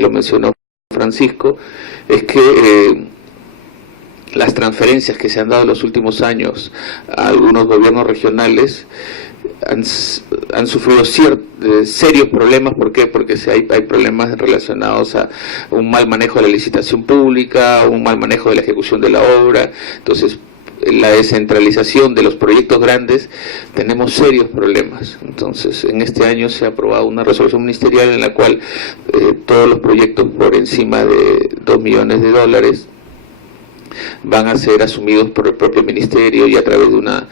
lo mencionó Francisco, es que las transferencias que se han dado en los últimos años a algunos gobiernos regionales han sufrido serios problemas. ¿Por qué? Porque hay problemas relacionados a un mal manejo de la licitación pública, un mal manejo de la ejecución de la obra. Entonces, en la descentralización de los proyectos grandes tenemos serios problemas. Entonces, en este año se ha aprobado una resolución ministerial en la cual todos los proyectos por encima de $2 millones van a ser asumidos por el propio ministerio y a través de una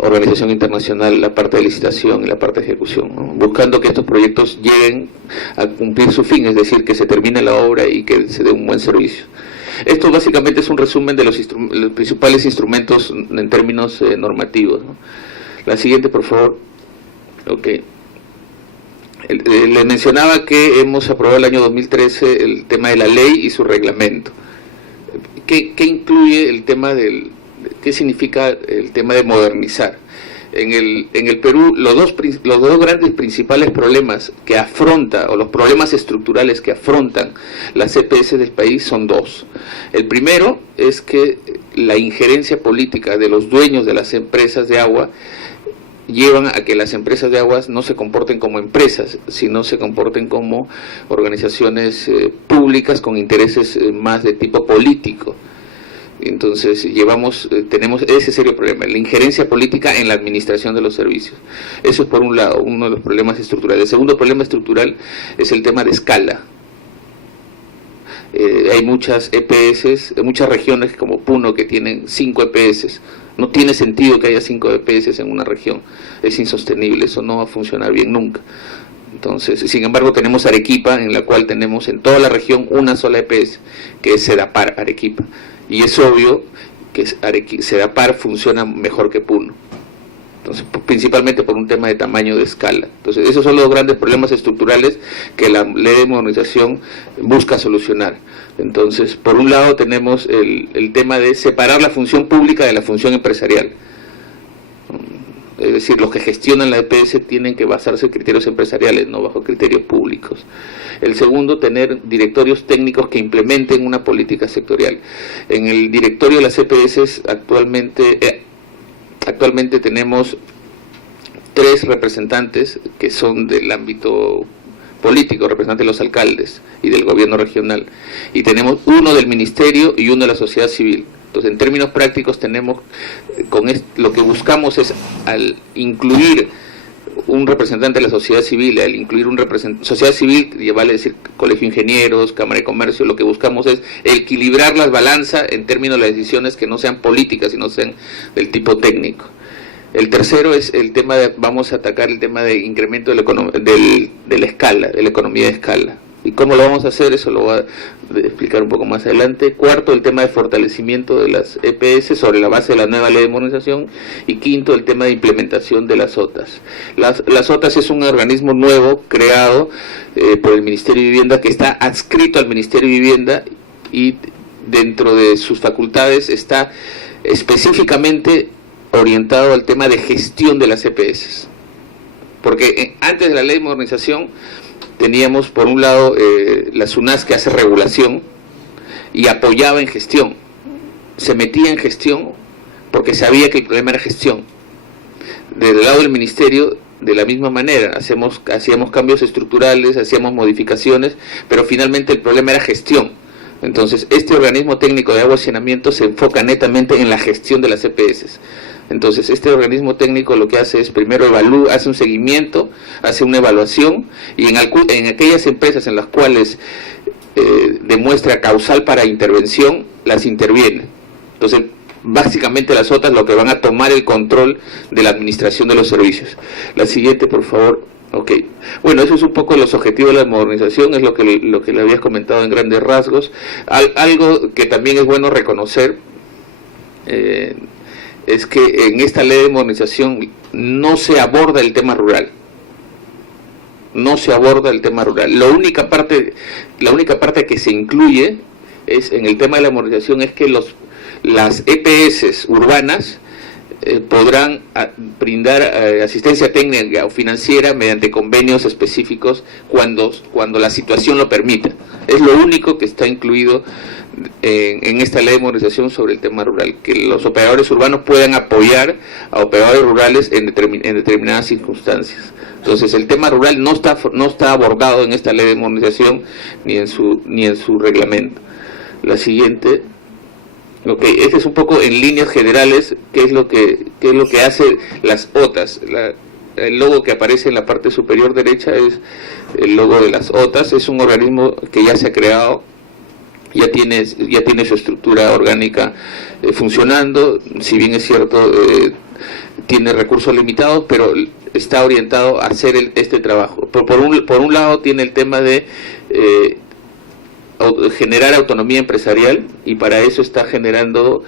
organización internacional, la parte de licitación y la parte de ejecución, ¿no? Buscando que estos proyectos lleguen a cumplir su fin, es decir, que se termine la obra y que se dé un buen servicio. Esto básicamente es un resumen de los principales instrumentos en términos normativos, ¿no? La siguiente, por favor. Ok. Les mencionaba que hemos aprobado el año 2013 el tema de la ley y su reglamento. ¿Qué incluye el tema qué significa el tema de modernizar? En el Perú, los dos grandes principales problemas que afronta, o los problemas estructurales que afrontan las EPS del país son dos. El primero es que la injerencia política de los dueños de las empresas de agua llevan a que las empresas de aguas no se comporten como empresas, sino se comporten como organizaciones públicas con intereses más de tipo político. Entonces tenemos ese serio problema, la injerencia política en la administración de los servicios. Eso es por un lado, uno de los problemas estructurales. El segundo problema estructural es el tema de escala. Hay muchas EPS, muchas regiones como Puno que tienen 5 EPS. No tiene sentido que haya 5 EPS en una región, es insostenible, eso no va a funcionar bien nunca. Entonces, sin embargo, tenemos Arequipa, en la cual tenemos en toda la región una sola EPS, que es Sedapar Arequipa. Y es obvio que Sedapar funciona mejor que Puno. Entonces, principalmente por un tema de tamaño de escala. Entonces, esos son los grandes problemas estructurales que la ley de modernización busca solucionar. Entonces, por un lado tenemos el tema de separar la función pública de la función empresarial. Es decir, los que gestionan la EPS tienen que basarse en criterios empresariales, no bajo criterios públicos. El segundo, tener directorios técnicos que implementen una política sectorial. En el directorio de las EPS actualmente tenemos 3 representantes que son del ámbito político, representantes de los alcaldes y del gobierno regional, y tenemos uno del ministerio y uno de la sociedad civil. Entonces, en términos prácticos, lo que buscamos es, al incluir un representante de la sociedad civil, al incluir un representante, sociedad civil, vale decir Colegio de Ingenieros, Cámara de Comercio, lo que buscamos es equilibrar las balanzas en términos de las decisiones que no sean políticas, sino sean del tipo técnico. El tercero es el tema vamos a atacar el tema de incremento de la escala, de la economía de escala. ¿Y cómo lo vamos a hacer? Eso lo voy a explicar un poco más adelante. Cuarto, el tema de fortalecimiento de las EPS sobre la base de la nueva ley de modernización. Y quinto, el tema de implementación de las OTAS. Las OTAS es un organismo nuevo creado por el Ministerio de Vivienda, que está adscrito al Ministerio de Vivienda, y dentro de sus facultades está específicamente orientado al tema de gestión de las EPS. Porque antes de la ley de modernización teníamos por un lado la SUNAS, que hace regulación y apoyaba en gestión, se metía en gestión porque sabía que el problema era gestión. Desde el lado del ministerio, de la misma manera, hacíamos cambios estructurales, hacíamos modificaciones, pero finalmente el problema era gestión. Entonces, este organismo técnico de agua y saneamiento se enfoca netamente en la gestión de las EPS. Entonces, este organismo técnico lo que hace es, primero hace un seguimiento, hace una evaluación, y en aquellas empresas en las cuales demuestra causal para intervención, las interviene. Entonces, básicamente las OTAS lo que van a tomar el control de la administración de los servicios. La siguiente, por favor. Ok. Bueno, eso es un poco los objetivos de la modernización, es lo que le habías comentado en grandes rasgos. Algo que también es bueno reconocer, es que en esta ley de modernización no se aborda el tema rural. No se aborda el tema rural. La única parte que se incluye es en el tema de la modernización es que las EPS urbanas podrán brindar asistencia técnica o financiera mediante convenios específicos cuando la situación lo permita. Es lo único que está incluido en esta ley de modernización sobre el tema rural, que los operadores urbanos puedan apoyar a operadores rurales en determinadas circunstancias. Entonces el tema rural no está abordado en esta ley de modernización ni en su reglamento. La siguiente. Ok, este es un poco en líneas generales qué es lo que hace las OTAs. El logo que aparece en la parte superior derecha es el logo de las OTAs. Es un organismo que ya se ha creado, ya tiene su estructura orgánica funcionando. Si bien es cierto, tiene recursos limitados, pero está orientado a hacer este trabajo. Por un lado tiene el tema de generar autonomía empresarial, y para eso está generando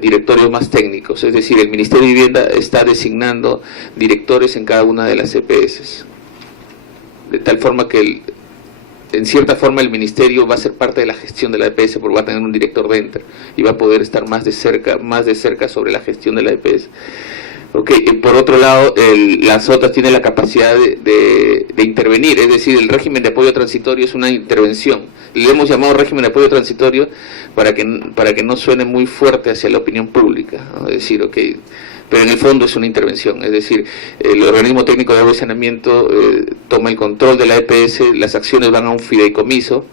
directorios más técnicos, es decir, el Ministerio de Vivienda está designando directores en cada una de las EPS, de tal forma que en cierta forma el Ministerio va a ser parte de la gestión de la EPS, porque va a tener un director dentro y va a poder estar más de cerca sobre la gestión de la EPS. Okay. Por otro lado, las OTAs tienen la capacidad de intervenir, es decir, el régimen de apoyo transitorio es una intervención. Le hemos llamado régimen de apoyo transitorio para que no suene muy fuerte hacia la opinión pública, ¿no? Es decir, okay, pero en el fondo es una intervención, es decir, el organismo técnico de agua y saneamiento toma el control de la EPS, las acciones van a un fideicomiso,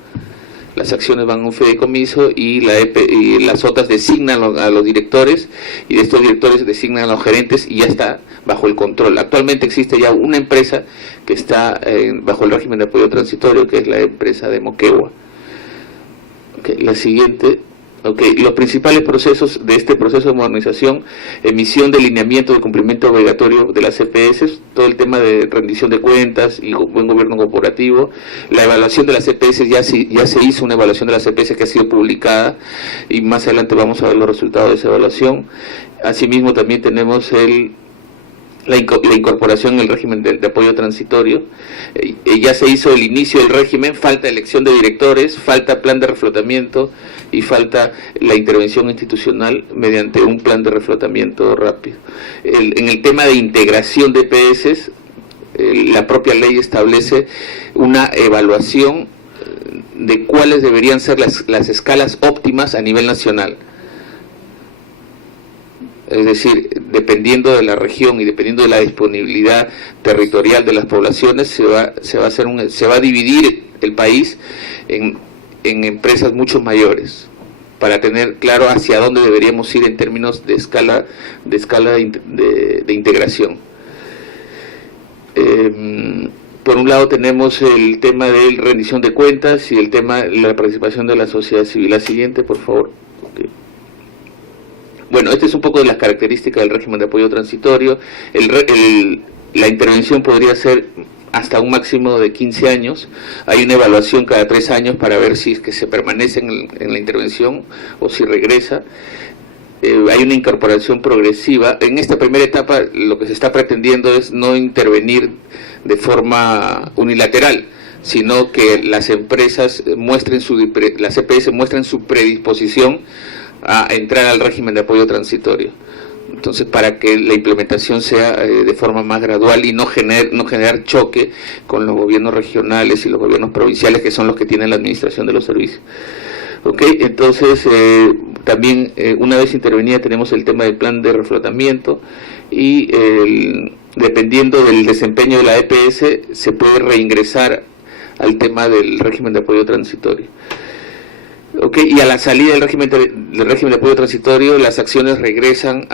y las OTAs designan a los directores, y de estos directores designan a los gerentes, y ya está bajo el control. Actualmente existe ya una empresa que está bajo el régimen de apoyo transitorio, que es la empresa de Moquegua. Okay, la siguiente. Okay, los principales procesos de este proceso de modernización: emisión de lineamiento de cumplimiento obligatorio de las EPS, todo el tema de rendición de cuentas y buen gobierno corporativo. La evaluación de las EPS, ya se hizo una evaluación de las EPS que ha sido publicada, y más adelante vamos a ver los resultados de esa evaluación. Asimismo también tenemos la incorporación en el régimen de apoyo transitorio. Ya se hizo el inicio del régimen, falta elección de directores, falta plan de reflotamiento y falta la intervención institucional mediante un plan de reflotamiento rápido. En el tema de integración de EPS, la propia ley establece una evaluación de cuáles deberían ser las escalas óptimas a nivel nacional. Es decir, dependiendo de la región y dependiendo de la disponibilidad territorial de las poblaciones, se va a dividir el país en empresas mucho mayores, para tener claro hacia dónde deberíamos ir en términos de escala de integración. Por un lado tenemos el tema de rendición de cuentas y el tema de la participación de la sociedad civil. La siguiente, por favor. Okay. Bueno, este es un poco de las características del régimen de apoyo transitorio. La intervención podría ser hasta un máximo de 15 años. Hay una evaluación cada 3 años para ver si es que se permanece en la intervención o si regresa. Hay una incorporación progresiva. En esta primera etapa lo que se está pretendiendo es no intervenir de forma unilateral, sino que las empresas las EPS muestren su predisposición a entrar al régimen de apoyo transitorio. Entonces, para que la implementación sea de forma más gradual y no generar choque con los gobiernos regionales y los gobiernos provinciales, que son los que tienen la administración de los servicios. Okay, entonces también una vez intervenida tenemos el tema del plan de reflotamiento, y dependiendo del desempeño de la EPS se puede reingresar al tema del régimen de apoyo transitorio. Okay, y a la salida del régimen de apoyo transitorio, las acciones regresan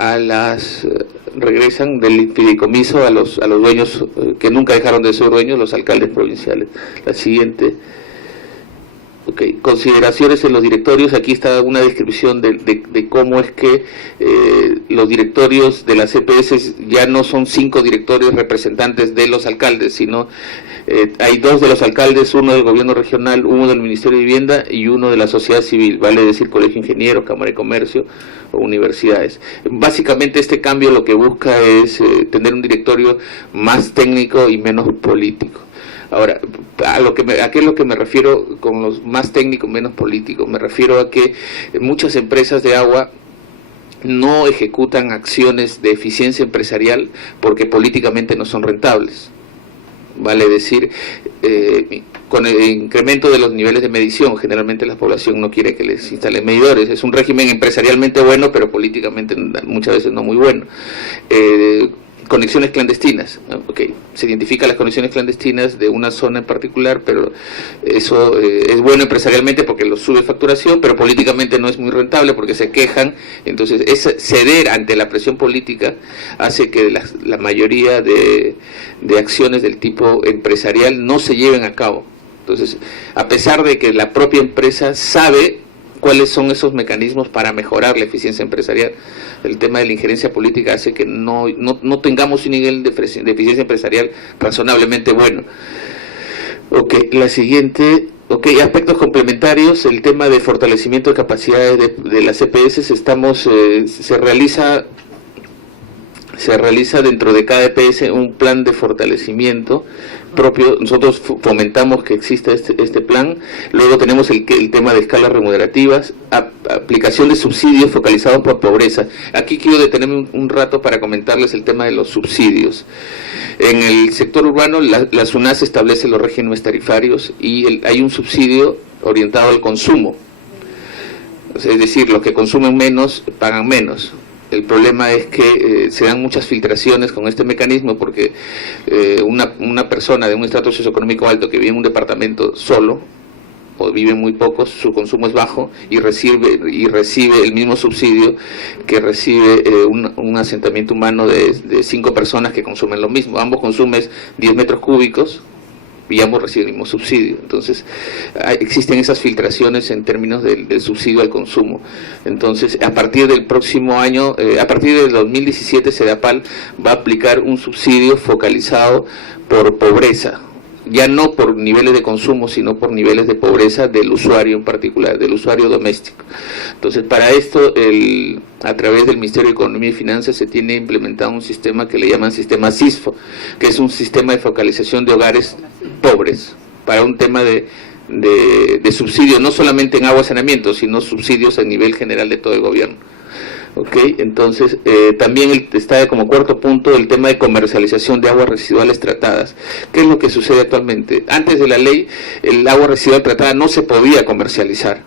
del fideicomiso a los dueños que nunca dejaron de ser dueños, los alcaldes provinciales. La siguiente. Okay. Consideraciones en los directorios. Aquí está una descripción de cómo es que los directorios de las EPS ya no son 5 directorios representantes de los alcaldes, sino hay 2 de los alcaldes, uno del gobierno regional, uno del Ministerio de Vivienda y uno de la sociedad civil, vale decir Colegio de Ingenieros, Cámara de Comercio o universidades. Básicamente este cambio lo que busca es tener un directorio más técnico y menos político. Ahora, ¿a qué es lo que me refiero con los más técnicos, menos políticos? Me refiero a que muchas empresas de agua no ejecutan acciones de eficiencia empresarial porque políticamente no son rentables. Vale decir, con el incremento de los niveles de medición, generalmente la población no quiere que les instalen medidores. Es un régimen empresarialmente bueno, pero políticamente muchas veces no muy bueno. Conexiones clandestinas, ¿no? Okay. Se identifican las conexiones clandestinas de una zona en particular, pero eso es bueno empresarialmente porque lo sube facturación, pero políticamente no es muy rentable porque se quejan. Entonces, ceder ante la presión política hace que la mayoría de acciones del tipo empresarial no se lleven a cabo. Entonces, a pesar de que la propia empresa sabe cuáles son esos mecanismos para mejorar la eficiencia empresarial, el tema de la injerencia política hace que no tengamos un nivel de eficiencia empresarial razonablemente bueno. Ok, la siguiente, aspectos complementarios, el tema de fortalecimiento de capacidades de las EPS, se realiza dentro de cada EPS un plan de fortalecimiento propio. Nosotros fomentamos que exista este plan. Luego tenemos el tema de escalas remunerativas, aplicación de subsidios focalizados por pobreza. Aquí quiero detenerme un rato para comentarles el tema de los subsidios. En el sector urbano, la SUNAS establece los regímenes tarifarios y hay un subsidio orientado al consumo. Es decir, los que consumen menos pagan menos. El problema es que se dan muchas filtraciones con este mecanismo porque una persona de un estrato socioeconómico alto que vive en un departamento solo, o vive muy pocos, su consumo es bajo y recibe el mismo subsidio que recibe un asentamiento humano de 5 personas que consumen lo mismo. Ambos consumen 10 metros cúbicos y ambos reciben el mismo subsidio. Entonces existen esas filtraciones en términos del subsidio al consumo. Entonces, a partir del próximo año, a partir del 2017, SEDAPAL va a aplicar un subsidio focalizado por pobreza, ya no por niveles de consumo, sino por niveles de pobreza del usuario en particular, del usuario doméstico. Entonces, para esto, a través del Ministerio de Economía y Finanzas se tiene implementado un sistema que le llaman sistema SISFO, que es un sistema de focalización de hogares pobres, para un tema de subsidio, no solamente en agua y saneamiento, sino subsidios a nivel general de todo el gobierno. Okay, entonces también está como cuarto punto el tema de comercialización de aguas residuales tratadas. ¿Qué es lo que sucede actualmente? Antes de la ley, el agua residual tratada no se podía comercializar.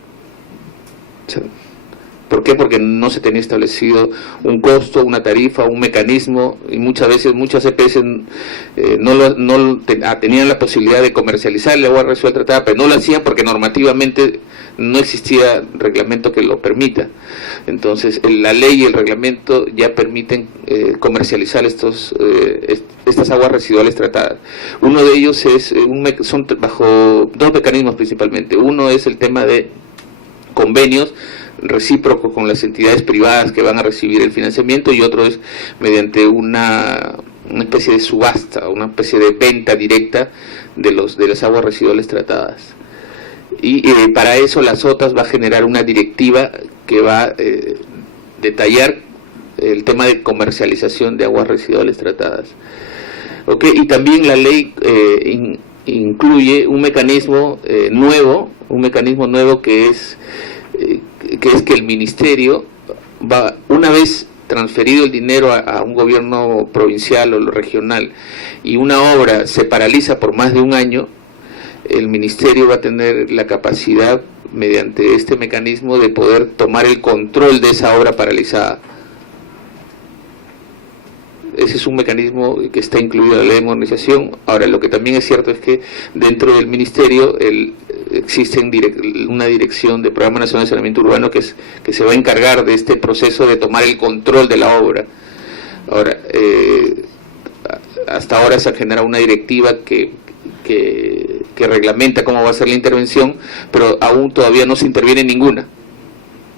¿Por qué? Porque no se tenía establecido un costo, una tarifa, un mecanismo, y muchas veces muchas EPS tenían la posibilidad de comercializar el agua residual tratada, pero no lo hacían porque normativamente no existía reglamento que lo permita. Entonces la ley y el reglamento ya permiten comercializar estas aguas residuales tratadas. Uno de ellos son bajo 2 mecanismos principalmente. Uno es el tema de convenios recíprocos con las entidades privadas que van a recibir el financiamiento, y otro es mediante una especie de subasta, una especie de venta directa de las aguas residuales tratadas. Y para eso la SOTAS va a generar una directiva que va a detallar el tema de comercialización de aguas residuales tratadas. Okay, y también la ley incluye un mecanismo nuevo que es que el ministerio va, una vez transferido el dinero a un gobierno provincial o regional y una obra se paraliza por más de un año, el ministerio va a tener la capacidad, mediante este mecanismo, de poder tomar el control de esa obra paralizada. Ese es un mecanismo que está incluido en la ley de modernización. Ahora, lo que también es cierto es que dentro del ministerio existe una dirección de Programa Nacional de Saneamiento Urbano que se va a encargar de este proceso de tomar el control de la obra. Ahora, hasta ahora se ha generado una directiva que reglamenta cómo va a ser la intervención, pero aún todavía no se interviene en ninguna.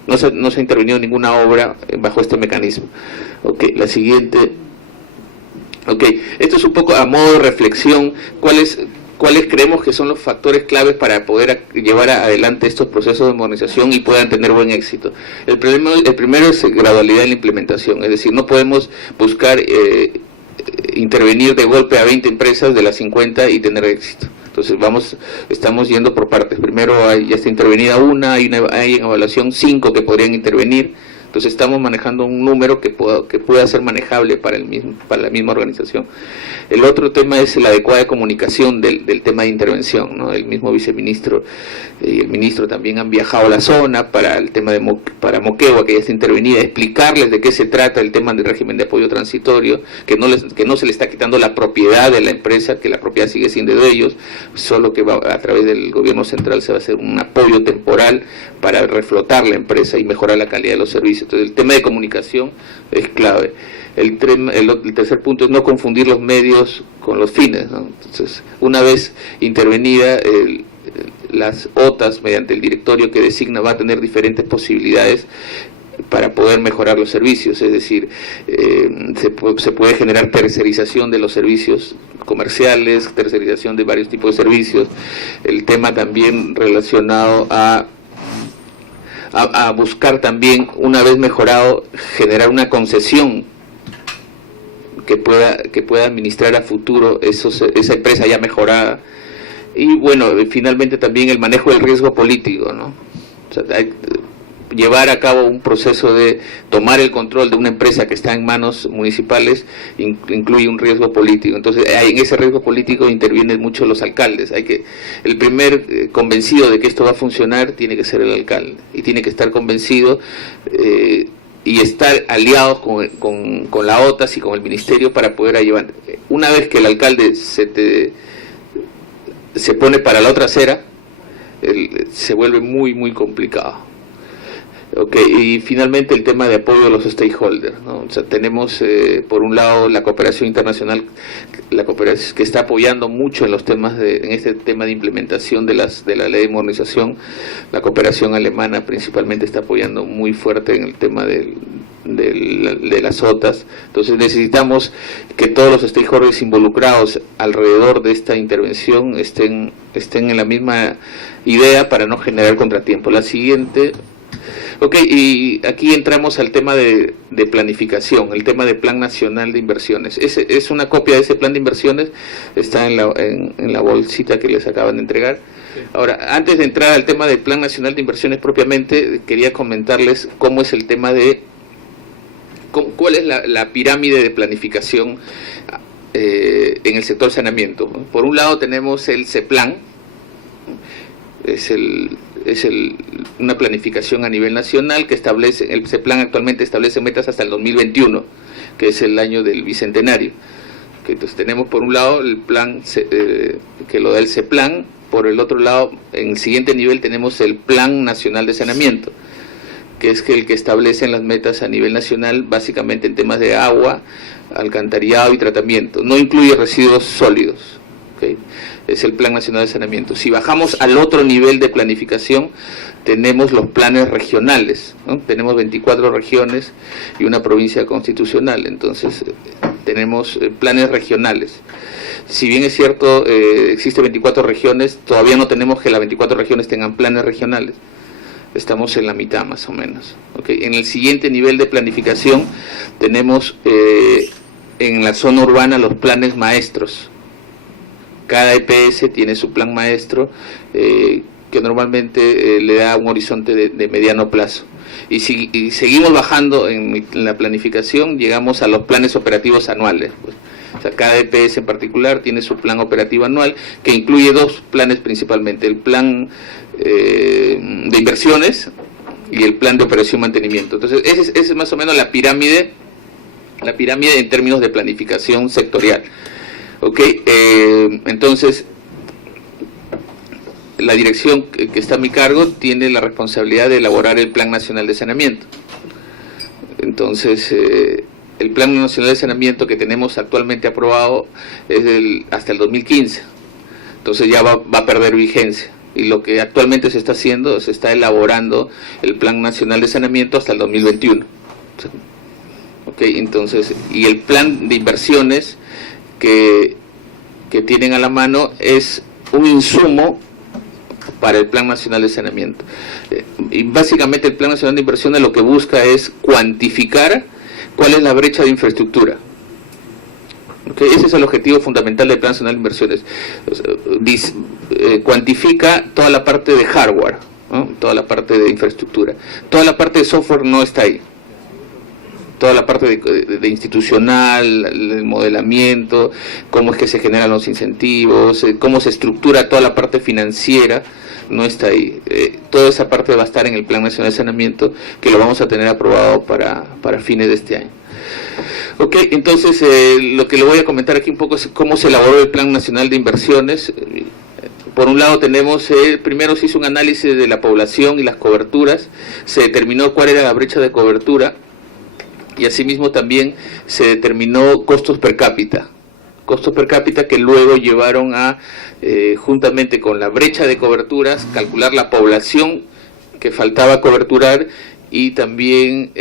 No se ha intervenido en ninguna obra bajo este mecanismo. Okay, la siguiente. Okay, esto es un poco a modo de reflexión, ¿cuáles creemos que son los factores claves para poder llevar adelante estos procesos de modernización y puedan tener buen éxito? El primero es gradualidad en la implementación, es decir, no podemos buscar intervenir de golpe a 20 empresas de las 50 y tener éxito. Entonces estamos yendo por partes. Primero ya está intervenida una, hay en evaluación 5 que podrían intervenir. Entonces estamos manejando un número que pueda ser manejable para la misma organización. El otro tema es la adecuada comunicación del tema de intervención, ¿no? El mismo viceministro y el ministro también han viajado a la zona para el tema para Moquegua, que ya está intervenida, explicarles de qué se trata el tema del régimen de apoyo transitorio, que no se le está quitando la propiedad de la empresa, que la propiedad sigue siendo de ellos, solo que a través del gobierno central se va a hacer un apoyo temporal para reflotar la empresa y mejorar la calidad de los servicios. Entonces el tema de comunicación es clave. El tercer punto es no confundir los medios con los fines, ¿no? Entonces, una vez intervenida, las OTAs, mediante el directorio que designa, va a tener diferentes posibilidades para poder mejorar los servicios, es decir, se puede generar tercerización de los servicios comerciales, tercerización de varios tipos de servicios, el tema también relacionado a buscar también, una vez mejorado, generar una concesión que pueda administrar a futuro esa empresa ya mejorada. Y bueno, finalmente también el manejo del riesgo político, ¿no? O sea, llevar a cabo un proceso de tomar el control de una empresa que está en manos municipales incluye un riesgo político. Entonces, en ese riesgo político intervienen mucho los alcaldes. El primer convencido de que esto va a funcionar tiene que ser el alcalde, y tiene que estar convencido y estar aliados con la OTAS y con el ministerio para poder llevar. Una vez que el alcalde se pone para la otra acera, se vuelve muy, muy complicado. Y finalmente el tema de apoyo a los stakeholders, ¿no? O sea, tenemos por un lado la cooperación internacional, que está apoyando mucho en los temas en este tema de implementación de la ley de modernización. La cooperación alemana principalmente está apoyando muy fuerte en el tema de las OTAs. Entonces necesitamos que todos los stakeholders involucrados alrededor de esta intervención estén en la misma idea para no generar contratiempo. La siguiente. Y aquí entramos al tema de planificación, el tema de Plan Nacional de Inversiones. Es una copia de ese plan de inversiones, está en la bolsita que les acaban de entregar. Ahora, antes de entrar al tema del Plan Nacional de Inversiones propiamente, quería comentarles cómo es el tema cuál es la pirámide de planificación en el sector saneamiento. Por un lado tenemos el CEPLAN, es una planificación a nivel nacional que establece, el CEPLAN actualmente establece metas hasta el 2021, que es el año del bicentenario. Entonces tenemos por un lado el plan que lo da el CEPLAN, por el otro lado, en el siguiente nivel tenemos el Plan Nacional de Saneamiento, que es el que establece las metas a nivel nacional, básicamente en temas de agua, alcantarillado y tratamiento. No incluye residuos sólidos. Es el Plan Nacional de Saneamiento. Si bajamos al otro nivel de planificación, tenemos los planes regionales, ¿no? Tenemos 24 regiones y una provincia constitucional, entonces tenemos planes regionales. Si bien es cierto, existen 24 regiones, todavía no tenemos que las 24 regiones tengan planes regionales. Estamos en la mitad más o menos. En el siguiente nivel de planificación tenemos en la zona urbana los planes maestros. Cada EPS tiene su plan maestro que normalmente le da un horizonte de mediano plazo. Y seguimos bajando en la planificación, llegamos a los planes operativos anuales. Pues. O sea, cada EPS en particular tiene su plan operativo anual, que incluye dos planes principalmente, el plan de inversiones y el plan de operación y mantenimiento. Entonces, esa es más o menos la pirámide en términos de planificación sectorial. Entonces, la dirección que está a mi cargo tiene la responsabilidad de elaborar el Plan Nacional de Saneamiento. Entonces, el Plan Nacional de Saneamiento que tenemos actualmente aprobado es hasta el 2015. Entonces ya va a perder vigencia. Y lo que actualmente se está haciendo, se está elaborando el Plan Nacional de Saneamiento hasta el 2021. Entonces, y el plan de inversiones que tienen a la mano es un insumo para el Plan Nacional de Saneamiento. Y básicamente el Plan Nacional de Inversiones lo que busca es cuantificar cuál es la brecha de infraestructura. Ese es el objetivo fundamental del Plan Nacional de Inversiones. Cuantifica toda la parte de hardware, ¿no? Toda la parte de infraestructura. Toda la parte de software no está ahí. toda la parte de institucional, el modelamiento, cómo es que se generan los incentivos, cómo se estructura toda la parte financiera, no está ahí. Toda esa parte va a estar en el Plan Nacional de Saneamiento, que lo vamos a tener aprobado para fines de este año. Ok, entonces lo que le voy a comentar aquí un poco es cómo se elaboró el Plan Nacional de Inversiones. Por un lado tenemos, primero se hizo un análisis de la población y las coberturas, se determinó cuál era la brecha de cobertura y asimismo también se determinó costos per cápita que luego llevaron a, juntamente con la brecha de coberturas, calcular la población que faltaba coberturar y también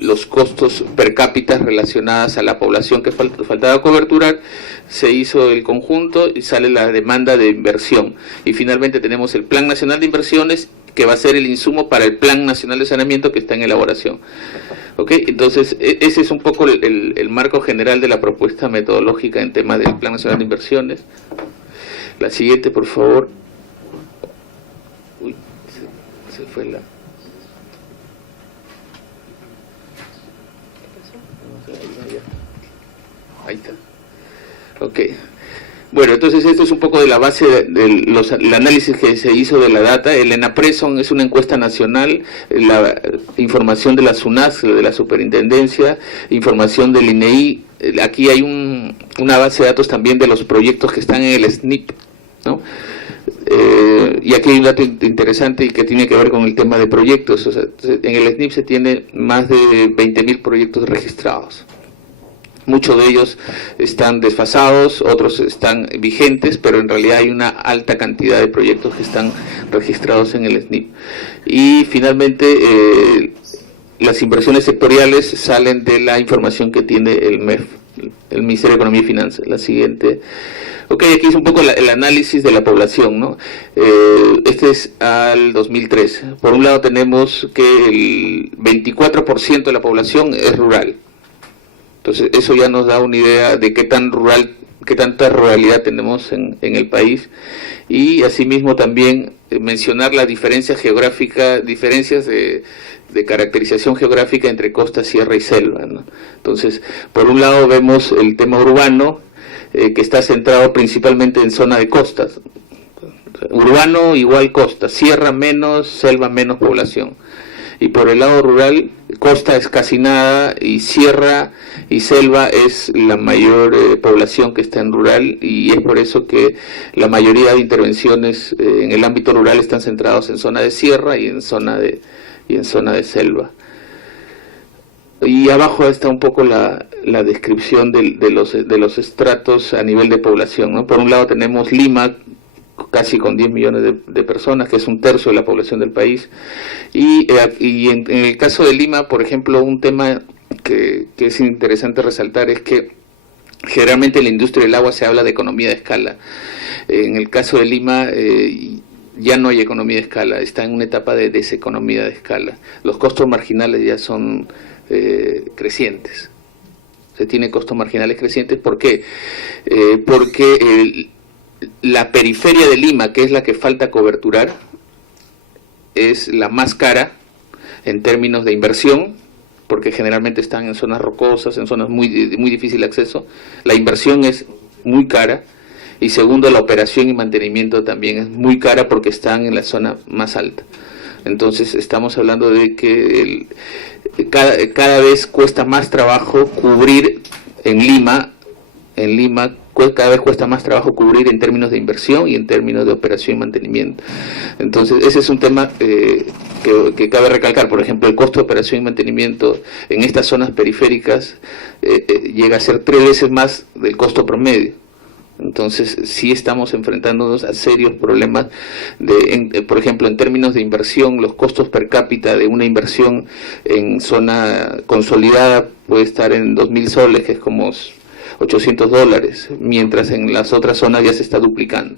los costos per cápita relacionadas a la población que faltaba coberturar. Se hizo el conjunto y sale la demanda de inversión. Y finalmente tenemos el Plan Nacional de Inversiones, que va a ser el insumo para el Plan Nacional de Saneamiento que está en elaboración. ¿Ok? Entonces, ese es un poco el marco general de la propuesta metodológica en tema del Plan Nacional de Inversiones. La siguiente, por favor. Uy, se fue la... Ahí está. Ok. Bueno, entonces esto es un poco de la base el análisis que se hizo de la data. El ENAPRESON es una encuesta nacional, la información de la SUNAS, de la Superintendencia, información del INEI. Aquí hay una base de datos también de los proyectos que están en el SNIP, ¿no? Y aquí hay un dato interesante y que tiene que ver con el tema de proyectos. O sea, en el SNIP se tiene más de 20.000 proyectos registrados. Muchos de ellos están desfasados, otros están vigentes, pero en realidad hay una alta cantidad de proyectos que están registrados en el SNIP. Y finalmente, las inversiones sectoriales salen de la información que tiene el MEF, el Ministerio de Economía y Finanzas. La siguiente. Ok, aquí es un poco el análisis de la población, ¿no? Este es al 2003. Por un lado tenemos que el 24% de la población es rural. Entonces eso ya nos da una idea de qué tanta ruralidad tenemos en el país, y asimismo también mencionar las diferencias geográficas, diferencias de caracterización geográfica entre costa, sierra y selva, ¿no? Entonces, por un lado vemos el tema urbano, que está centrado principalmente en zona de costas. Urbano igual costa, sierra menos, selva menos población. Y por el lado rural, costa es casi nada, y sierra y selva es la mayor población que está en rural, y es por eso que la mayoría de intervenciones en el ámbito rural están centrados en zona de sierra y en zona de selva. Y abajo está un poco la descripción de los estratos a nivel de población, ¿no? Por un lado tenemos Lima, casi con 10 millones de personas, que es un tercio de la población del país, y en el caso de Lima, por ejemplo, un tema que es interesante resaltar es que generalmente en la industria del agua se habla de economía de escala. En el caso de Lima ya no hay economía de escala, está en una etapa de deseconomía de escala. Los costos marginales ya son crecientes. Se tiene costos marginales crecientes. ¿Por qué? Porque la periferia de Lima, que es la que falta coberturar, es la más cara en términos de inversión, porque generalmente están en zonas rocosas, en zonas muy difícil de acceso. La inversión es muy cara, y segundo, la operación y mantenimiento también es muy cara porque están en la zona más alta. Entonces estamos hablando de que cada vez cuesta más trabajo cubrir en Lima, cada vez cuesta más trabajo cubrir en términos de inversión y en términos de operación y mantenimiento. Entonces ese es un tema que cabe recalcar. Por ejemplo, el costo de operación y mantenimiento en estas zonas periféricas llega a ser 3 veces más del costo promedio. Entonces sí estamos enfrentándonos a serios problemas por ejemplo, en términos de inversión. Los costos per cápita de una inversión en zona consolidada puede estar en 2.000 soles, que es como $800, mientras en las otras zonas ya se está duplicando.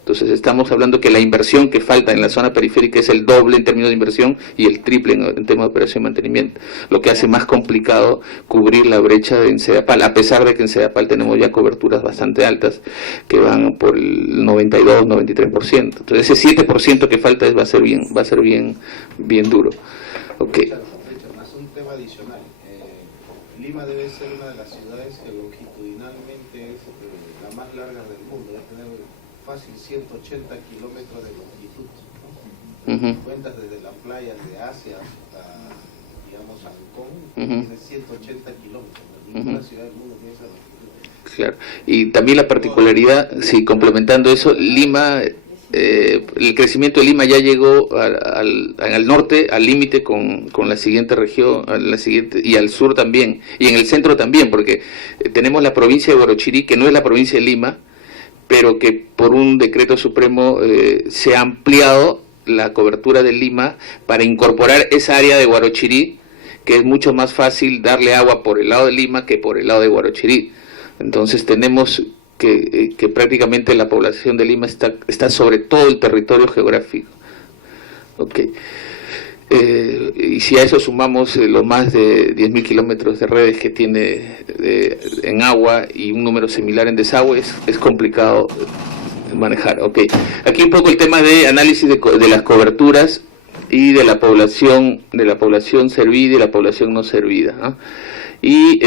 Entonces estamos hablando que la inversión que falta en la zona periférica es el doble en términos de inversión y el triple en temas de operación y mantenimiento, lo que hace más complicado cubrir la brecha en Sedapal, a pesar de que en Sedapal tenemos ya coberturas bastante altas que van por el 92-93%. Entonces ese 7% que falta va a ser bien duro. Okay. Más un tema adicional. Lima debe ser una de las ciudades que longitudinalmente es la más larga del mundo, debe tener fácil 180 kilómetros de longitud, ¿no? Cuentas desde la playa de Asia hasta, digamos, Ancón, tiene 180 kilómetros, ninguna ciudad del mundo tiene esa longitud. Claro, y también la particularidad, sí, complementando eso, Lima, el crecimiento de Lima ya llegó al norte, al límite con la siguiente región, y al sur también, y en el centro también, porque tenemos la provincia de Huarochirí, que no es la provincia de Lima, pero que por un decreto supremo se ha ampliado la cobertura de Lima para incorporar esa área de Huarochirí, que es mucho más fácil darle agua por el lado de Lima que por el lado de Huarochirí. Entonces tenemos que prácticamente la población de Lima está sobre todo el territorio geográfico. Okay. Y si a eso sumamos los más de 10.000 kilómetros de redes que tiene en agua y un número similar en desagüe, es complicado manejar. Okay. Aquí un poco el tema de análisis de las coberturas y de la población servida y la población no servida, ¿no? Y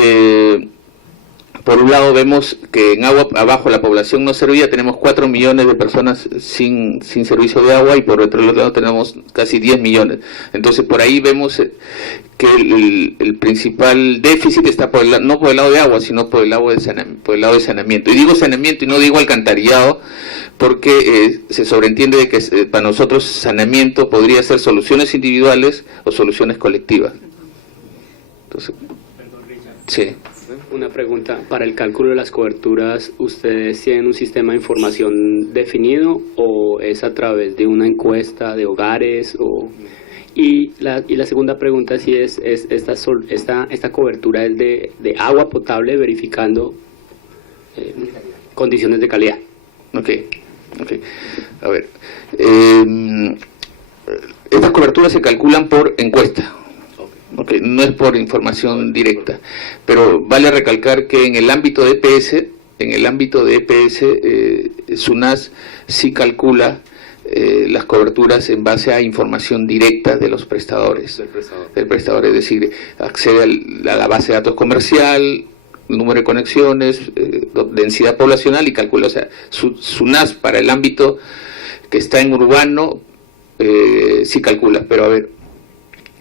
por un lado vemos que en agua abajo la población no servida tenemos 4 millones de personas sin servicio de agua, y por otro lado tenemos casi 10 millones. Entonces por ahí vemos que el principal déficit está no por el lado de agua, sino por el lado de saneamiento. Y digo saneamiento y no digo alcantarillado, porque se sobreentiende de que para nosotros saneamiento podría ser soluciones individuales o soluciones colectivas. Entonces, sí. Una pregunta, para el cálculo de las coberturas, ¿ustedes tienen un sistema de información definido o es a través de una encuesta de hogares? Y la segunda pregunta, si esta cobertura es de agua potable, verificando condiciones de calidad. Ok. A ver, estas coberturas se calculan por encuesta. Okay, no es por información directa, pero vale recalcar que en el ámbito de EPS, SUNAS sí calcula las coberturas en base a información directa de los prestadores, del prestador, es decir, accede a la base de datos comercial, número de conexiones, densidad poblacional, y calcula, o sea, SUNAS para el ámbito que está en urbano sí calcula, pero a ver,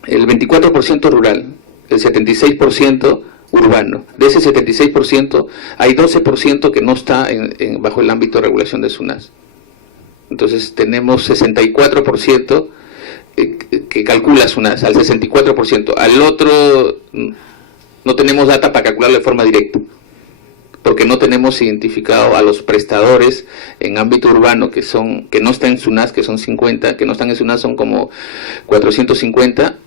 el 24% rural, el 76% urbano. De ese 76% hay 12% que no está bajo el ámbito de regulación de SUNAS. Entonces tenemos 64% que calcula SUNAS, al 64%. Al otro no tenemos data para calcularlo de forma directa, porque no tenemos identificado a los prestadores en ámbito urbano que no están en SUNAS, que son 50, que no están en SUNAS son como 450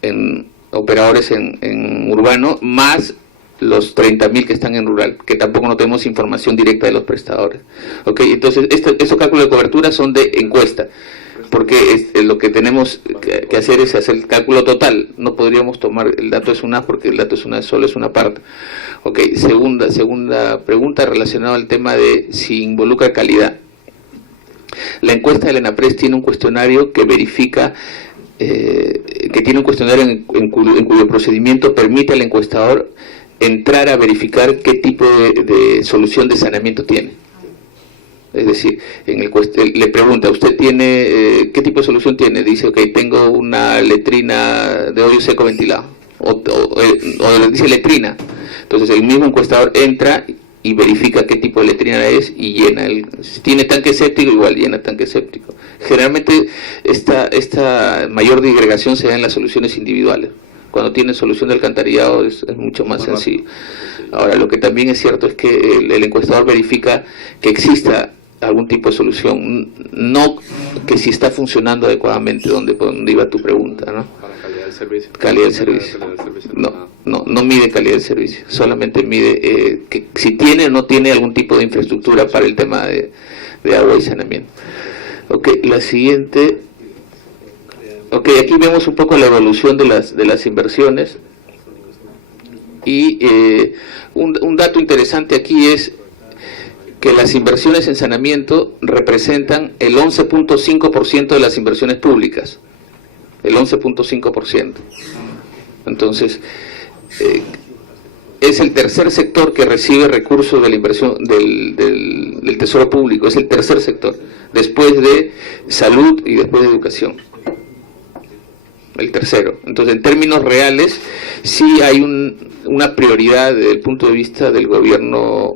operadores en urbano, más los 30.000 que están en rural, que tampoco no tenemos información directa de los prestadores. Okay, entonces estos cálculos de cobertura son de encuesta, porque lo que tenemos que hacer es hacer el cálculo total. No podríamos tomar el dato de SUNAS porque el dato de SUNAS solo es una parte. Ok, segunda pregunta relacionada al tema de si involucra calidad. La encuesta de la ENAPRES tiene un cuestionario que verifica, en cuyo procedimiento permite al encuestador entrar a verificar qué tipo de solución de saneamiento tiene. Es decir, le pregunta, ¿usted tiene qué tipo de solución tiene? Dice, ok, tengo una letrina de hoyo seco ventilado, o le dice letrina. Entonces el mismo encuestador entra y verifica qué tipo de letrina es y llena. Si tiene tanque séptico, igual llena tanque séptico. Generalmente esta mayor disgregación se da en las soluciones individuales. Cuando tiene solución de alcantarillado es mucho más sencillo. Ahora, lo que también es cierto es que el encuestador verifica que exista algún tipo de solución, no que si está funcionando adecuadamente, donde iba tu pregunta, ¿no? Para calidad del servicio. Calidad del servicio. No mide calidad del servicio, solamente mide que si tiene o no tiene algún tipo de infraestructura para el tema de agua y saneamiento. Ok, la siguiente. Ok, aquí vemos un poco la evolución de las inversiones, y un dato interesante aquí es que las inversiones en saneamiento representan el 11.5% de las inversiones públicas, el 11.5%. Entonces, es el tercer sector que recibe recursos de la inversión del Tesoro Público, es el tercer sector, después de salud y después de educación. El tercero. Entonces, en términos reales, sí hay una prioridad desde el punto de vista del gobierno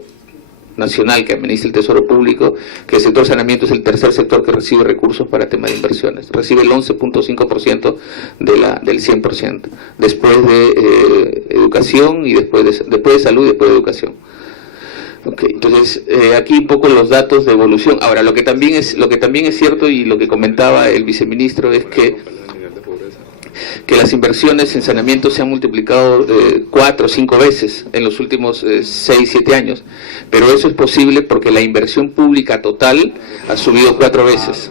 nacional que administra el Tesoro Público, que el sector saneamiento es el tercer sector que recibe recursos para temas de inversiones. Recibe el 11.5% del 100%, después de educación y después de salud y después de educación. Okay, entonces, aquí un poco los datos de evolución. Ahora, lo que también es cierto y lo que comentaba el viceministro es que las inversiones en saneamiento se han multiplicado 4 o 5 veces en los últimos 6, 7 años, pero eso es posible porque la inversión pública total ha subido 4 veces.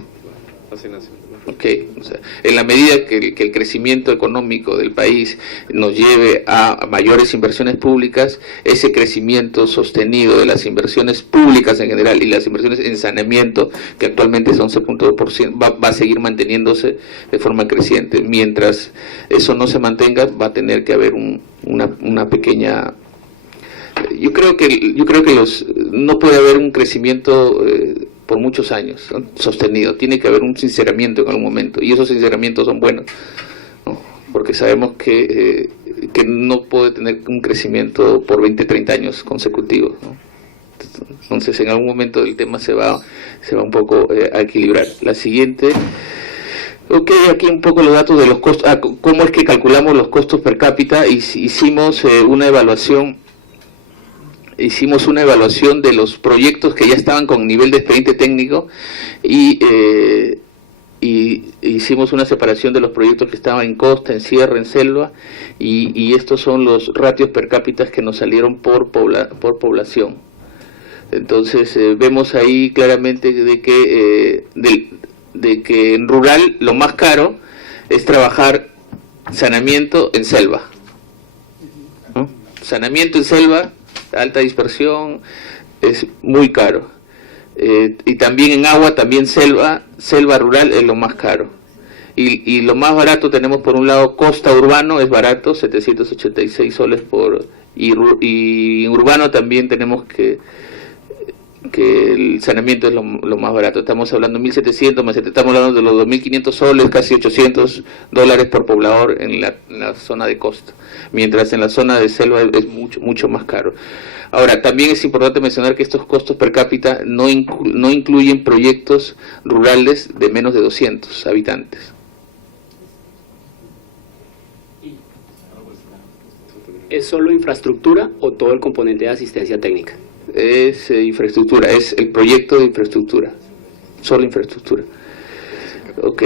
Okay. O sea, en la medida que el crecimiento económico del país nos lleve a mayores inversiones públicas, ese crecimiento sostenido de las inversiones públicas en general y las inversiones en saneamiento, que actualmente es 11.2%, va a seguir manteniéndose de forma creciente. Mientras eso no se mantenga, va a tener que haber una pequeña... Yo creo que no puede haber un crecimiento por muchos años, ¿no?, sostenido. Tiene que haber un sinceramiento en algún momento, y esos sinceramientos son buenos, ¿no?, porque sabemos que no puede tener un crecimiento por 20, 30 años consecutivos, ¿no? Entonces, en algún momento el tema se va un poco a equilibrar. La siguiente. Ok, aquí un poco los datos de los costos. ¿Cómo es que calculamos los costos per cápita? Hicimos una evaluación de los proyectos que ya estaban con nivel de expediente técnico y hicimos una separación de los proyectos que estaban en costa, en sierra, en selva, y estos son los ratios per cápita que nos salieron por población. Entonces vemos ahí claramente de que en rural lo más caro es trabajar saneamiento en selva, ¿no? Saneamiento en selva, alta dispersión, es muy caro. Y también en agua, también selva rural es lo más caro. Y lo más barato tenemos por un lado costa urbano, es barato, 786 soles y en urbano también tenemos que el saneamiento es lo más barato. Estamos hablando de 1.700, estamos hablando de los 2.500 soles, casi $800 por poblador en la zona de costa, mientras en la zona de selva es mucho más caro. Ahora, también es importante mencionar que estos costos per cápita no incluyen proyectos rurales de menos de 200 habitantes. ¿Es solo infraestructura o todo el componente de asistencia técnica? Es infraestructura, es el proyecto de infraestructura, solo infraestructura. Ok,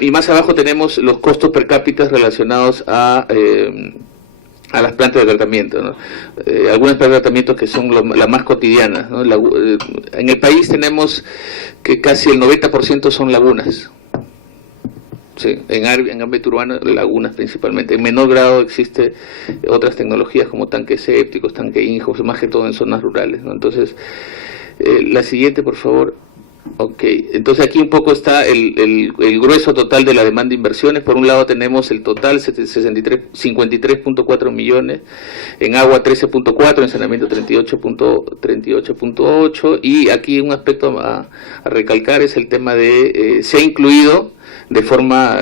y más abajo tenemos los costos per cápita relacionados a las plantas de tratamiento, ¿no? Algunas plantas de tratamiento que son las más cotidianas, ¿no? En el país tenemos que casi el 90% son lagunas. Sí, en ámbito urbano, lagunas principalmente. En menor grado existe otras tecnologías como tanques sépticos, tanques INJOS, más que todo en zonas rurales, ¿no? Entonces, la siguiente, por favor. Ok, entonces aquí un poco está el grueso total de la demanda de inversiones. Por un lado tenemos el total, 53.4 millones, en agua 13.4, en saneamiento 38.8, y aquí un aspecto a recalcar es el tema de, se ha incluido de forma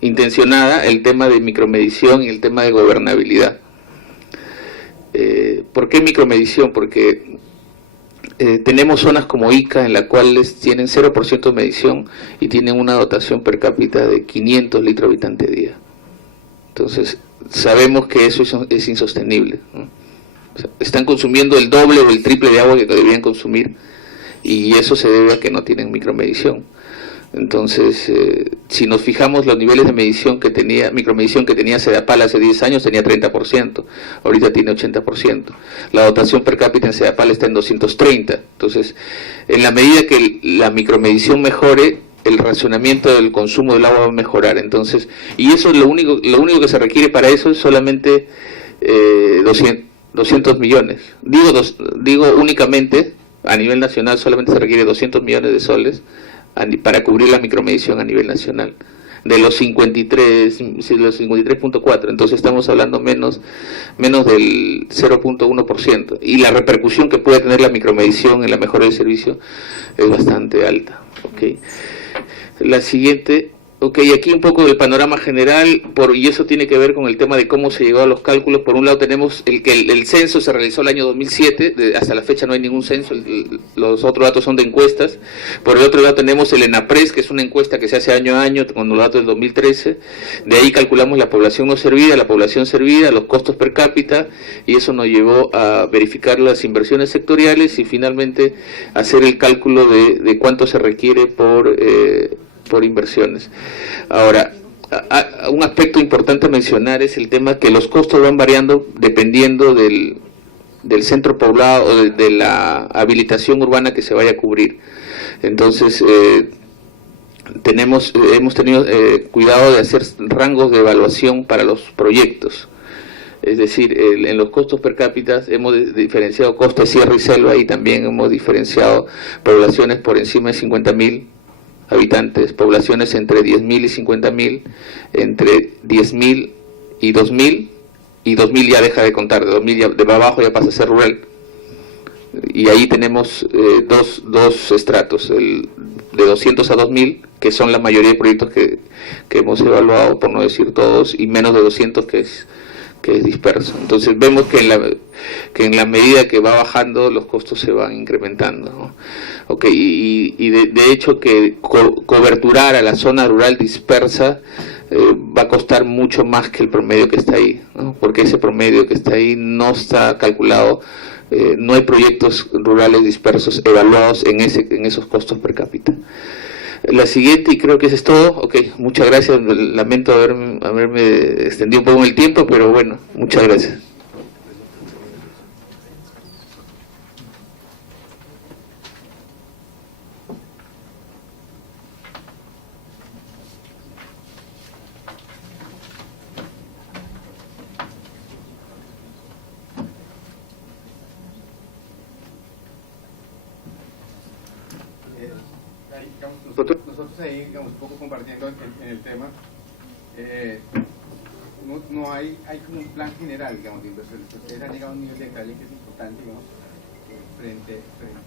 intencionada el tema de micromedición y el tema de gobernabilidad. ¿Por qué micromedición? Porque tenemos zonas como Ica en las cuales tienen 0% de medición y tienen una dotación per cápita de 500 litros habitante día. Entonces sabemos que eso es insostenible, ¿no? O sea, están consumiendo el doble o el triple de agua que deberían consumir, y eso se debe a que no tienen micromedición. Entonces, si nos fijamos los niveles de micromedición que tenía Sedapal hace 10 años, tenía 30%, ahorita tiene 80%. La dotación per cápita en Sedapal está en 230. Entonces, en la medida que la micromedición mejore, el racionamiento del consumo del agua va a mejorar. Entonces, y eso es lo único que se requiere para eso es solamente 200 millones. Digo únicamente, a nivel nacional solamente se requiere 200 millones de soles para cubrir la micromedición a nivel nacional. de los 53.4, entonces estamos hablando menos del 0.1%, y la repercusión que puede tener la micromedición en la mejora del servicio es bastante alta. Okay. La siguiente. Ok, aquí un poco del panorama general, y eso tiene que ver con el tema de cómo se llegó a los cálculos. Por un lado tenemos el censo se realizó el año 2007, hasta la fecha no hay ningún censo, los otros datos son de encuestas. Por el otro lado tenemos el ENAPRES, que es una encuesta que se hace año a año con los datos del 2013. De ahí calculamos la población no servida, la población servida, los costos per cápita, y eso nos llevó a verificar las inversiones sectoriales y finalmente hacer el cálculo de cuánto se requiere por inversiones. Ahora, un aspecto importante a mencionar es el tema que los costos van variando dependiendo del centro poblado o de la habilitación urbana que se vaya a cubrir. Entonces, hemos tenido cuidado de hacer rangos de evaluación para los proyectos. Es decir, en los costos per cápita hemos diferenciado costa, sierra y selva, y también hemos diferenciado poblaciones por encima de 50.000 habitantes, poblaciones entre 10.000 y 50.000, entre 10.000 y 2.000, y 2.000 ya deja de contar, de 2.000 de abajo ya pasa a ser rural. Y ahí tenemos dos estratos, de 200 a 2.000, que son la mayoría de proyectos que hemos evaluado, por no decir todos, y menos de 200 que es disperso. Entonces vemos que en la medida que va bajando los costos se van incrementando, ¿no? Okay, y de hecho que coberturar a la zona rural dispersa va a costar mucho más que el promedio que está ahí, ¿no? Porque ese promedio que está ahí no está calculado, no hay proyectos rurales dispersos evaluados en esos costos per cápita. La siguiente, y creo que eso es todo. Ok, muchas gracias, lamento haberme extendido un poco en el tiempo, pero bueno, muchas gracias. Nosotros ahí, digamos, un poco compartiendo en el tema, no hay como un plan general, digamos, de inversiones. Ustedes han llegado a un nivel de detalle que es importante, digamos, frente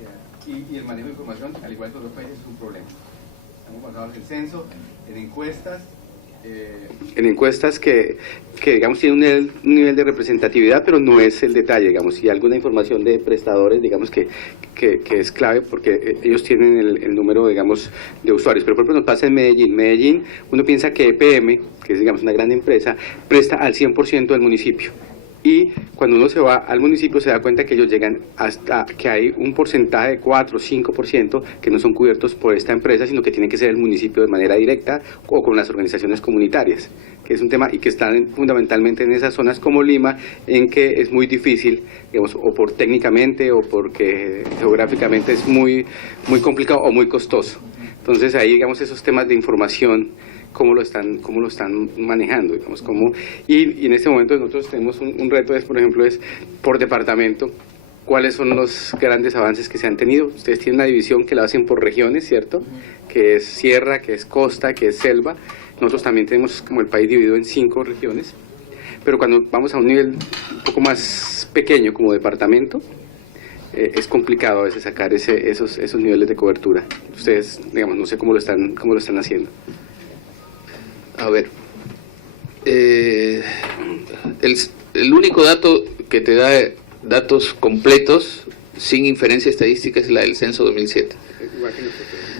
a... Y el manejo de información, al igual que otros países, es un problema. Estamos basados en el censo, en encuestas. En encuestas que digamos tienen un nivel de representatividad, pero no es el detalle, digamos, y alguna información de prestadores, digamos, que es clave porque ellos tienen el número, digamos, de usuarios. Pero por ejemplo nos pasa en Medellín uno piensa que EPM, que es, digamos, una gran empresa, presta al 100% del municipio. Y cuando uno se va al municipio se da cuenta que ellos llegan hasta que hay un porcentaje de 4 o 5% que no son cubiertos por esta empresa, sino que tiene que ser el municipio de manera directa o con las organizaciones comunitarias, que es un tema y que están fundamentalmente en esas zonas como Lima, en que es muy difícil, digamos, o por técnicamente o porque geográficamente es muy complicado o muy costoso. Entonces ahí, digamos, esos temas de información, cómo lo están manejando, digamos, y en este momento nosotros tenemos un reto, por ejemplo, es por departamento, cuáles son los grandes avances que se han tenido. Ustedes tienen una división que la hacen por regiones, ¿cierto? Que es sierra, que es costa, que es selva. Nosotros también tenemos como el país dividido en 5 regiones, pero cuando vamos a un nivel un poco más pequeño como departamento, es complicado a veces sacar esos niveles de cobertura. Ustedes, digamos, no sé cómo lo están haciendo. A ver, el único dato que te da datos completos sin inferencia estadística es la del censo 2007.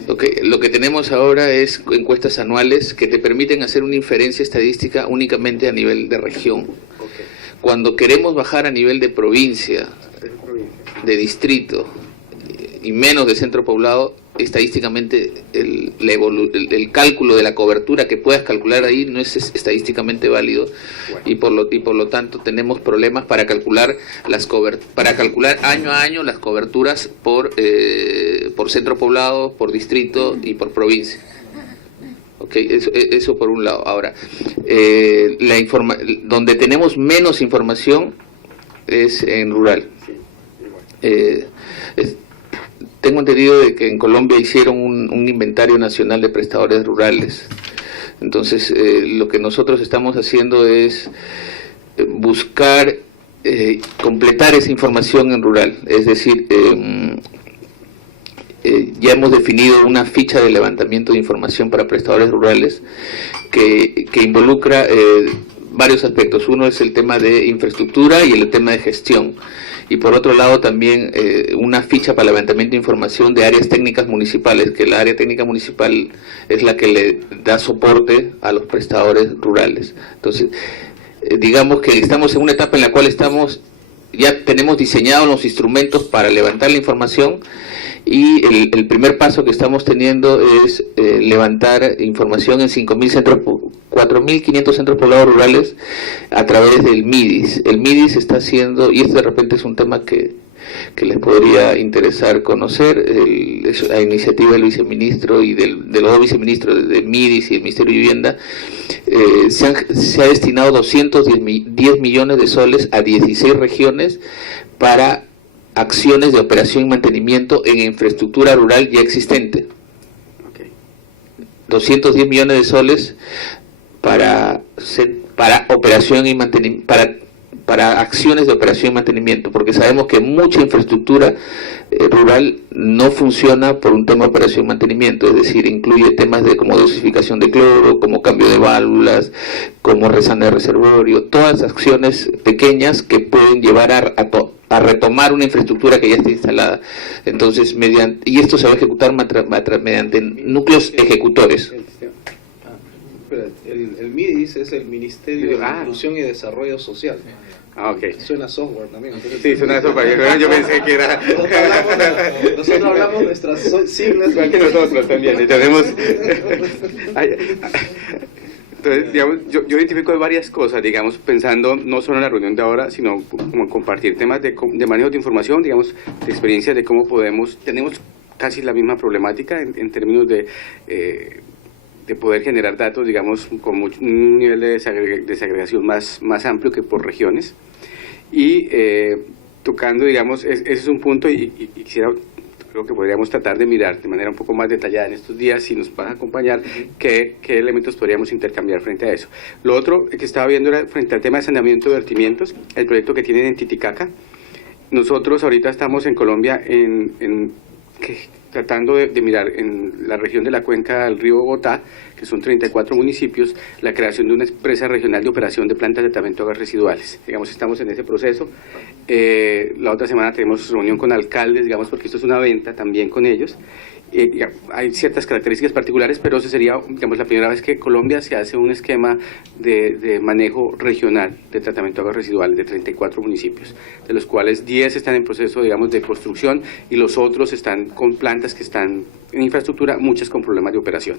Okay. Lo que tenemos ahora es encuestas anuales que te permiten hacer una inferencia estadística únicamente a nivel de región. Okay. Cuando queremos bajar a nivel de provincia, de distrito y menos de centro poblado, estadísticamente el cálculo de la cobertura que puedas calcular ahí no es estadísticamente válido, y por lo tanto tenemos problemas para calcular año a año las coberturas por centro poblado, por distrito y por provincia. Okay, eso por un lado. Ahora, donde tenemos menos información es en rural. Tengo entendido de que en Colombia hicieron un inventario nacional de prestadores rurales. Entonces, lo que nosotros estamos haciendo es buscar completar esa información en rural, es decir, ya hemos definido una ficha de levantamiento de información para prestadores rurales que involucra varios aspectos. Uno es el tema de infraestructura y el tema de gestión. Y por otro lado también una ficha para levantamiento de información de áreas técnicas municipales, que la área técnica municipal es la que le da soporte a los prestadores rurales. Entonces, digamos que estamos en una etapa en la cual ya tenemos diseñados los instrumentos para levantar la información, y el primer paso que estamos teniendo es levantar información en 4.500 centros poblados rurales a través del MIDIS. El MIDIS está haciendo, y de repente es un tema que les podría interesar conocer, es la iniciativa del viceministro y de los dos viceministros de MIDIS y del Ministerio de Vivienda. Se ha destinado 210 millones de soles a 16 regiones para acciones de operación y mantenimiento en infraestructura rural ya existente. 210 millones de soles para operación y mantenimiento, para acciones de operación y mantenimiento, porque sabemos que mucha infraestructura rural no funciona por un tema de operación y mantenimiento, es decir, incluye temas como dosificación de cloro, como cambio de válvulas, como resana de reservorio, todas acciones pequeñas que pueden llevar a retomar una infraestructura que ya está instalada. Entonces, y esto se va a ejecutar mediante núcleos ejecutores. El MIDIS es el Ministerio de Inclusión y Desarrollo Social. Ok. Suena software también. Entonces, Sí, suena software. Yo pensé que era... Nosotros hablamos nuestras siglas. Igual que nosotros también. Y tenemos... Entonces, digamos, yo identifico varias cosas, digamos, pensando no solo en la reunión de ahora, sino como compartir temas de manejo de información, digamos, de experiencias de cómo tenemos casi la misma problemática en términos de poder generar datos, digamos, con un nivel de desagregación más amplio que por regiones. Y tocando, digamos, ese es un punto y creo que podríamos tratar de mirar de manera un poco más detallada en estos días, si nos van a acompañar, qué elementos podríamos intercambiar frente a eso. Lo otro que estaba viendo era frente al tema de saneamiento de vertimientos, el proyecto que tienen en Titicaca. Nosotros ahorita estamos en Colombia tratando de mirar en la región de la cuenca del río Bogotá, que son 34 municipios, la creación de una empresa regional de operación de plantas de tratamiento de aguas residuales. Digamos, estamos en ese proceso. La otra semana tenemos reunión con alcaldes, digamos, porque esto es una venta también con ellos. Hay ciertas características particulares, pero eso sería, digamos, la primera vez que Colombia se hace un esquema de manejo regional de tratamiento de aguas residuales de 34 municipios, de los cuales 10 están en proceso, digamos, de construcción, y los otros están con plantas que están en infraestructura, muchas con problemas de operación.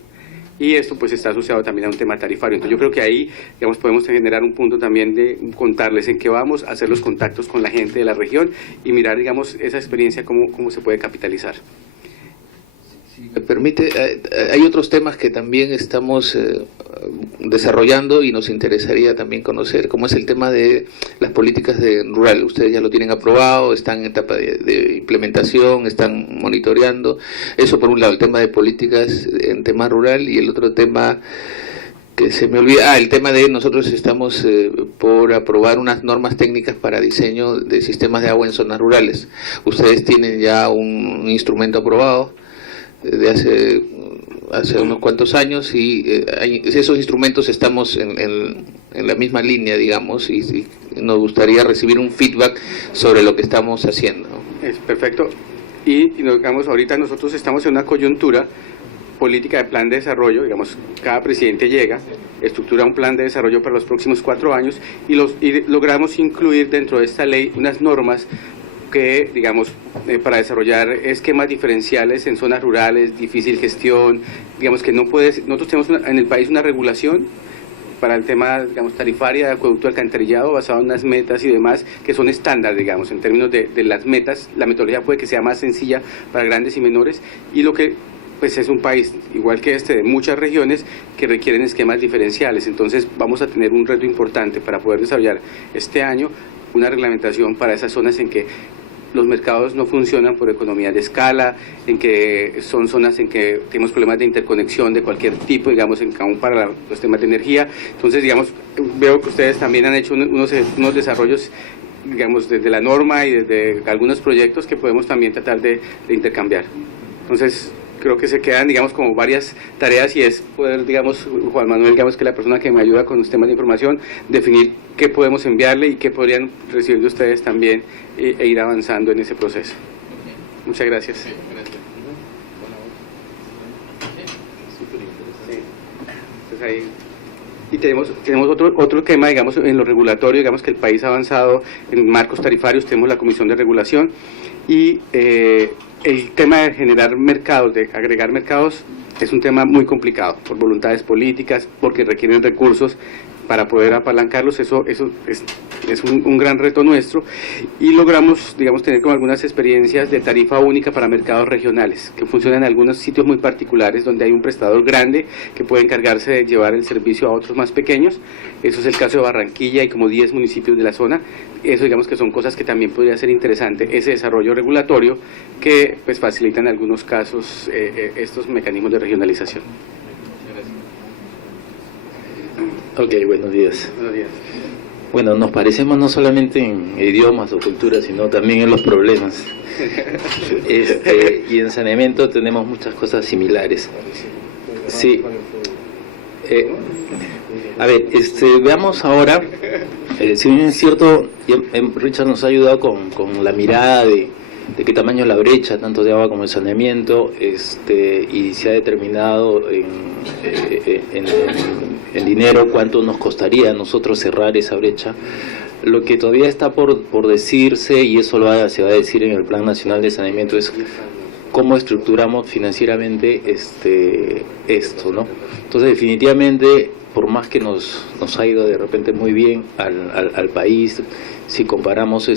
Y esto pues está asociado también a un tema tarifario. Entonces yo creo que ahí, digamos, podemos generar un punto también de contarles en qué vamos, hacer los contactos con la gente de la región y mirar, digamos, esa experiencia, cómo se puede capitalizar. Si me permite, hay otros temas que también estamos desarrollando y nos interesaría también conocer, como es el tema de las políticas de rural. Ustedes ya lo tienen aprobado, están en etapa de implementación, están monitoreando. Eso por un lado, el tema de políticas en tema rural, y el otro tema que se me olvida, el tema de nosotros estamos por aprobar unas normas técnicas para diseño de sistemas de agua en zonas rurales. Ustedes tienen ya un instrumento aprobado de hace unos cuantos años, y esos instrumentos estamos en la misma línea, digamos, y nos gustaría recibir un feedback sobre lo que estamos haciendo. Es perfecto. Y digamos, ahorita nosotros estamos en una coyuntura política de plan de desarrollo, digamos, cada presidente llega, estructura un plan de desarrollo para los próximos 4 años y logramos incluir dentro de esta ley unas normas que, digamos, para desarrollar esquemas diferenciales en zonas rurales, difícil gestión, digamos que nosotros tenemos en el país una regulación para el tema, digamos, tarifaria de acueducto alcantarillado basado en unas metas y demás que son estándar, digamos, en términos de las metas. La metodología puede que sea más sencilla para grandes y menores, y lo que pues es un país, igual que de muchas regiones que requieren esquemas diferenciales. Entonces vamos a tener un reto importante para poder desarrollar este año una reglamentación para esas zonas en que los mercados no funcionan por economías de escala, en que son zonas en que tenemos problemas de interconexión de cualquier tipo, digamos, aún para los temas de energía. Entonces, digamos, veo que ustedes también han hecho unos desarrollos, digamos, desde la norma y desde algunos proyectos que podemos también tratar de intercambiar. Entonces, creo que se quedan, digamos, como varias tareas, y es poder, digamos, Juan Manuel, digamos, que es la persona que me ayuda con los temas de información, definir qué podemos enviarle y qué podrían recibir de ustedes también, e ir avanzando en ese proceso. Muchas gracias. Entonces ahí... Y tenemos otro tema, digamos, en lo regulatorio, digamos que el país ha avanzado en marcos tarifarios, tenemos la Comisión de Regulación, y el tema de generar mercados, de agregar mercados, es un tema muy complicado, por voluntades políticas, porque requieren recursos para poder apalancarlos. Eso es un gran reto nuestro, y logramos, digamos, tener como algunas experiencias de tarifa única para mercados regionales, que funcionan en algunos sitios muy particulares, donde hay un prestador grande que puede encargarse de llevar el servicio a otros más pequeños. Eso es el caso de Barranquilla y como 10 municipios de la zona. Eso, digamos, que son cosas que también podría ser interesante, ese desarrollo regulatorio que pues facilita en algunos casos estos mecanismos de regionalización. Ok, buenos días. Buenos días. Bueno, nos parecemos no solamente en idiomas o cultura, sino también en los problemas. Y en saneamiento tenemos muchas cosas similares. Sí. A ver, veamos ahora, si bien es cierto, Richard nos ha ayudado con la mirada de qué tamaño es la brecha, tanto de agua como de saneamiento, y se ha determinado en dinero cuánto nos costaría a nosotros cerrar esa brecha. Lo que todavía está por decirse, y eso se va a decir en el Plan Nacional de Saneamiento, es cómo estructuramos financieramente esto, ¿no? Entonces, definitivamente, por más que nos ha ido de repente muy bien al país, si comparamos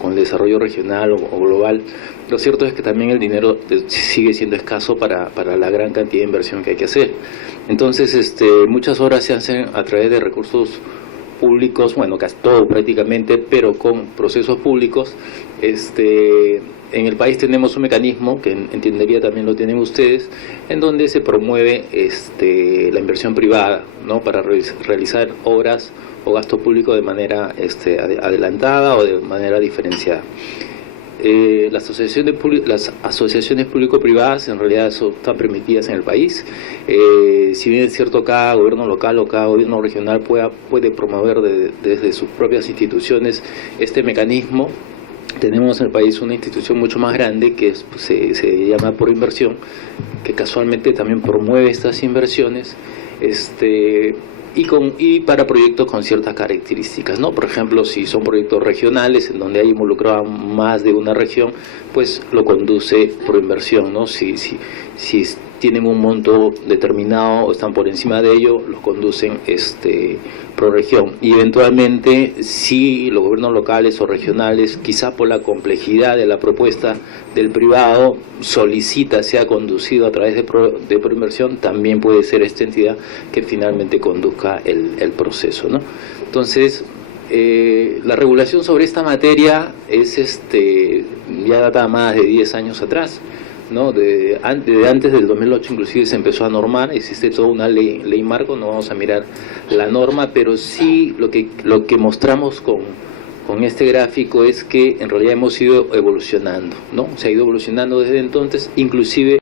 con el desarrollo regional o global, lo cierto es que también el dinero sigue siendo escaso para la gran cantidad de inversión que hay que hacer. Entonces, muchas obras se hacen a través de recursos públicos, bueno, casi todo prácticamente, pero con procesos públicos. En el país tenemos un mecanismo, que entendería también lo tienen ustedes, en donde se promueve la inversión privada, ¿no?, para realizar obras o gasto público de manera adelantada o de manera diferenciada. Las asociaciones público-privadas en realidad están permitidas en el país. Si bien es cierto, cada gobierno local o cada gobierno regional puede promover desde sus propias instituciones este mecanismo, tenemos en el país una institución mucho más grande que se llama Proinversión, que casualmente también promueve estas inversiones, y para proyectos con ciertas características, ¿no? Por ejemplo, si son proyectos regionales en donde hay involucrado más de una región, pues lo conduce Proinversión, ¿no? Si tienen un monto determinado o están por encima de ello, los conducen Proregión. Y eventualmente, si los gobiernos locales o regionales, quizá por la complejidad de la propuesta del privado, sea conducido a través de Proinversión, también puede ser esta entidad que finalmente conduzca el proceso, ¿no? Entonces, la regulación sobre esta materia es ya data más de 10 años atrás, ¿no? Desde antes del 2008 inclusive se empezó a normar, existe toda una ley marco, no vamos a mirar la norma, pero sí lo que mostramos con este gráfico es que en realidad hemos ido evolucionando, ¿no? Se ha ido evolucionando desde entonces, inclusive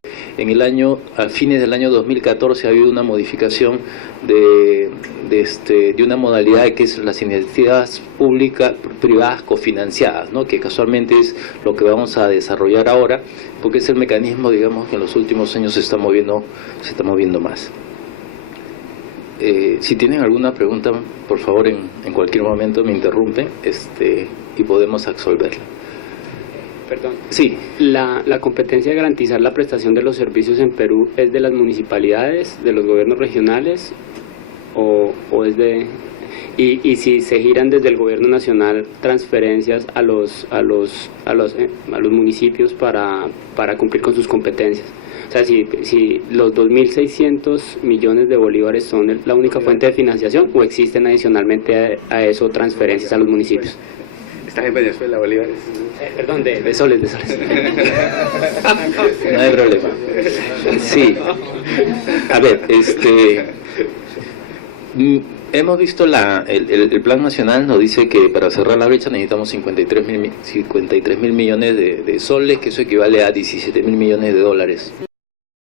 a fines del año 2014 ha habido una modificación de una modalidad que es las iniciativas privadas cofinanciadas, ¿no?, que casualmente es lo que vamos a desarrollar ahora, porque es el mecanismo, digamos, que en los últimos años se está moviendo más. Si tienen alguna pregunta, por favor, en cualquier momento me interrumpen y podemos absolverla. Perdón. Sí. La competencia de garantizar la prestación de los servicios en Perú es de las municipalidades, de los gobiernos regionales, o es de... Y si se giran desde el gobierno nacional transferencias a los municipios para cumplir con sus competencias. O sea, si los 2.600 millones de bolívares son la única fuente de financiación, o existen adicionalmente a eso transferencias a los municipios. Estás en Venezuela, Bolívar. Perdón, de soles, de soles. No hay problema. Sí. A ver, hemos visto el plan nacional nos dice que para cerrar la brecha necesitamos 53 mil millones de soles, que eso equivale a 17 mil millones de dólares.